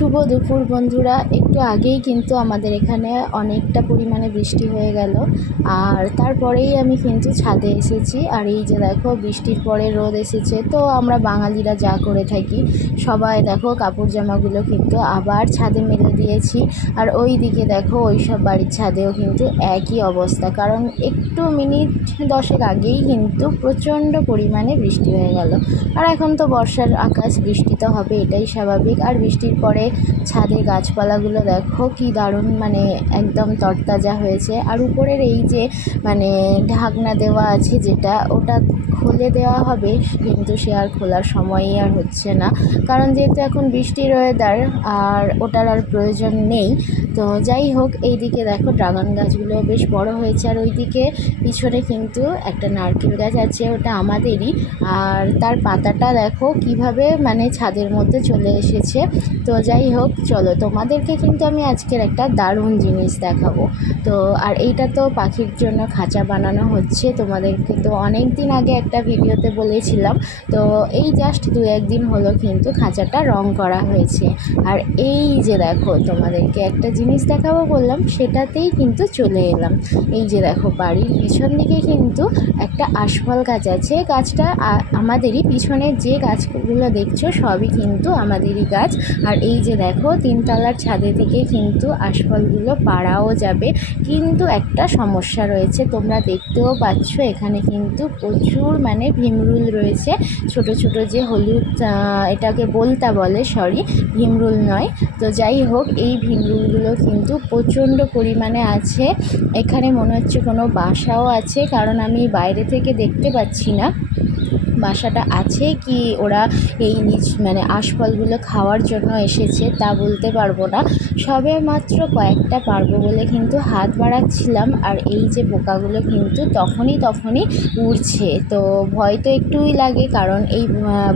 শুভ দুপুর বন্ধুরা। একটু আগেই কিন্তু আমাদের এখানে অনেকটা পরিমাণে বৃষ্টি হয়ে গেল, আর তারপরেই আমি কিন্তু ছাদে এসেছি। আর এই যে দেখো, বৃষ্টির পরে রোদ এসেছে। তো আমরা বাঙালিরা যা করে থাকি, সবাই দেখো কাপড় জামাগুলো কিন্তু আবার ছাদে মেলে দিয়েছি। আর ওই দিকে দেখো, ওই সব বাড়ির ছাদেও কিন্তু একই অবস্থা, কারণ একটু মিনিট 10 আগেই কিন্তু প্রচণ্ড পরিমাণে বৃষ্টি হয়ে গেল। আর এখন তো বর্ষার আকাশ, বৃষ্টি তো হবে, এটাই স্বাভাবিক। আর বৃষ্টির পরে ছাদের গাছপালাগুলো দেখো কি দারুণ, মানে একদম তরতাজা হয়েছে। আর উপরের এই যে মানে ঢাকনা দেওয়া আছে, যেটা ওটা খুলে দেওয়া হবে, কিন্তু সে আর খোলার সময়ই আর হচ্ছে না, কারণ যেহেতু এখন বৃষ্টির ওয়েদার, আর ওটার আর প্রয়োজন নেই। তো যাই হোক, এই দিকে দেখো ড্রাগন গাছগুলো বেশ বড় হয়েছে। আর ওইদিকে পিছনে কিন্তু একটা নারকেল গাছ আছে, ওটা আমাদেরই। আর তার পাতাটা দেখো কিভাবে মানে ছাদের মধ্যে চলে এসেছে। তো যাই হোক, চলো তোমাদেরকে কিন্তু আমি আজকের একটা দারুণ জিনিস দেখাবো। তো আর এইটা তো পাখির জন্য খাঁচা বানানো হচ্ছে, তোমাদেরকে তো অনেক দিন আগে একটা ভিডিওতে বলেছিলাম। তো এই জাস্ট 2-1 দিন হলো কিন্তু খাঁচাটা রং করা হয়েছে। আর এই যে দেখো, তোমাদেরকে একটা জিনিস দেখাবো বললাম, সেটাতেই কিন্তু চলে এলাম। এই যে দেখো, বাড়ির পিছন দিকে কিন্তু একটা আশফল গাছ আছে। গাছটা আমাদেরই, পিছনের যে গাছগুলো দেখছো সবই কিন্তু আমাদেরই গাছ। আর এই যে দেখো, 3তলার ছাদে থেকে কিন্তু আশফলগুলো পাড়াও যাবে, কিন্তু একটা সমস্যা রয়েছে, তোমরা দেখতেও পাচ্ছ। এখানে কিন্তু প্রচুর মানে ভিমরুল রয়েছে, ছোট ছোট যে হলুদ, এটাকে বলতা বলে, সরি ভিমরুল নয়। তো যাই হোক, এই ভিমরুলগুলো কিন্তু প্রচণ্ড পরিমাণে আছে। এখানে মনে হচ্ছে কোনো বাসাও আছে, কারণ আমি বাইরে থেকে দেখতে পাচ্ছি না বাসাটা আছে কি ওরা এই মানে আশফলগুলো খাওয়ার জন্য এসেছে তা বলতে পারবো না। সবে মাত্র কয়েকটা পারবো বলে কিন্তু হাত বাড়াচ্ছিলাম, আর এই যে পোকাগুলো কিন্তু তখনই উড়ছে। তো ভয় তো একটুই লাগে, কারণ এই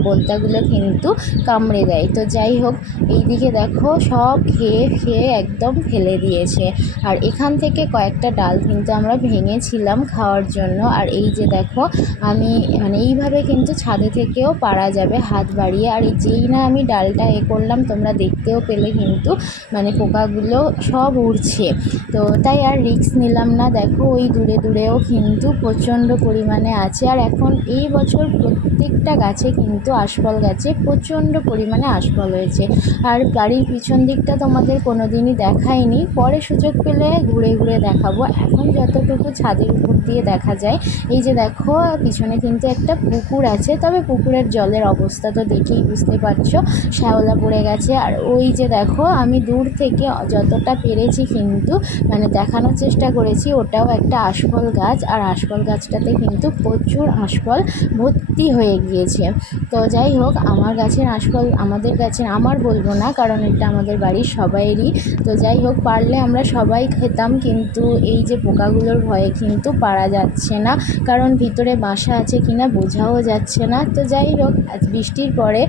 বোলতাগুলো কিন্তু কামড়ে দেয়। তো যাই হোক, এই দিকে দেখো সব খেয়ে একদম ফেলে দিয়েছে। আর এখান থেকে কয়েকটা ডাল কিন্তু আমরা ভেঙেছিলাম খাওয়ার জন্য। আর এই যে দেখো, আমি মানে এইভাবে কিন্তু ছাদে থেকেও পারা যাবে হাত বাড়িয়ে। আর যেই না আমি ডালটা করলাম, তোমরা দেখতেও পেলে কিন্তু মানে পোকাগুলো সব উড়ছে। তো তাই আর রিস্ক নিলাম না। দেখো, ওই দূরেও কিন্তু প্রচণ্ড পরিমাণে আছে। আর এখন এই বছর প্রত্যেকটা গাছে কিন্তু আশফল গাছে প্রচণ্ড পরিমাণে আশফল হয়েছে। আর বাড়ির পিছন দিকটা তোমাদের কোনো দিনই দেখাইনি, পরে সুযোগ পেলে ঘুরে দেখাবো। এখন যতটুকু ছাদের উপর দিয়ে দেখা যায়, এই যে দেখো পিছনে কিন্তু একটা পুকুর আছে, তবে পুকুরের জলের অবস্থা তো দেখেই বুঝতে পারছো, শ্যাওলা পড়ে গেছে। আর ওই যে দেখো, আমি দূর থেকে যতটা পেরেছি কিন্তু মানে দেখানোর চেষ্টা করেছি, ওটাও একটা আশফল গাছ। আর আশফল গাছটাতে কিন্তু প্রচুর আশফল ভর্তি হয়ে গিয়েছে। তো যাই হোক, আমার গাছের আশফল, আমাদের গাছের, আমার বলবো না, কারণ এটা আমাদের বাড়ির সবাইয়েরই। তো যাই হোক, পারলে আমরা সবাই খেতাম, কিন্তু এই যে পোকাগুলোর ভয়ে কিন্তু পারা যাচ্ছে না, কারণ ভিতরে বাসা আছে কিনা বোঝাও যাচ্ছে না। তো যাই হোক, বৃষ্টির পরে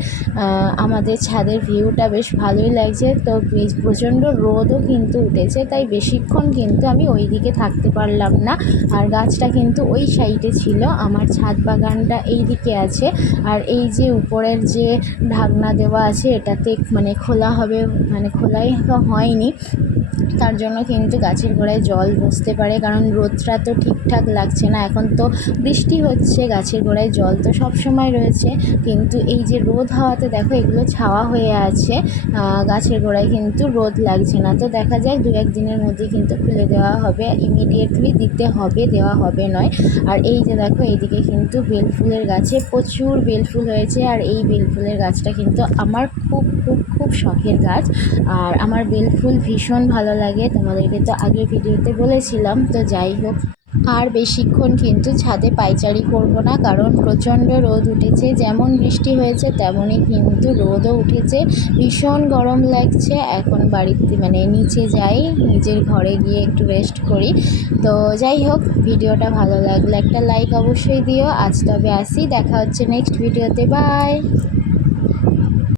আমাদের ছাদের ভিউটা বেশ ভালোই লাগছে। তো প্রচণ্ড রোদও কিন্তু উঠেছে, তাই বেশিক্ষণ কিন্তু আমি ওই দিকে থাকতে পারলাম না। আর গাছটা কিন্তু ওই সাইডে ছিল, আমার ছাদ বাগানটা এই দিকে আছে। আর এই যে উপরের যে ঢাকনা দেওয়া আছে, এটাতে মানে খোলা হবে, মানে খোলাই হয়নি, তার জন্য কিন্তু গাছের গোড়ায় জল বসতে পারে, কারণ রোদটা তো ঠিকঠাক লাগছে না। এখন তো বৃষ্টি হচ্ছে, গাছের গোড়ায় জল তো সব সময় রয়েছে, কিন্তু এই যে রোদ হওয়াতে দেখো এগুলো ছাওয়া হয়ে আছে, গাছের গোড়ায় কিন্তু রোদ লাগছে না। তো দেখা যায় 2-1 দিনের মধ্যে কিন্তু খুলে দেওয়া হবে, ইমিডিয়েটলি দিতে হবে, দেওয়া হবে নয়। আর এই যে দেখো, এইদিকে কিন্তু বেলফুলের গাছে প্রচুর বেলফুল হয়েছে। আর এই বেলফুলের গাছটা কিন্তু আমার খুব শখের গাছ। আর আমার বেলফুল ভীষণ ভালো লাগে, তোমাদেরকে তো আগের ভিডিওতে বলেছিলাম। তো যাই হোক, আর বেশিক্ষণ কিন্তু ছাদে পায়চারি করব না, কারণ প্রচণ্ড রোদ উঠেছে। যেমন বৃষ্টি হয়েছে তেমনই কিন্তু রোদও উঠেছে, ভীষণ গরম লাগছে। এখন বাড়িতে মানে নিচে যাই, নিজের ঘরে গিয়ে একটু রেস্ট করি। তো যাই হোক, ভিডিওটা ভালো লাগলে একটা লাইক অবশ্যই দিও। আজ তবে আসি, দেখা হচ্ছে নেক্সট ভিডিওতে, বাই।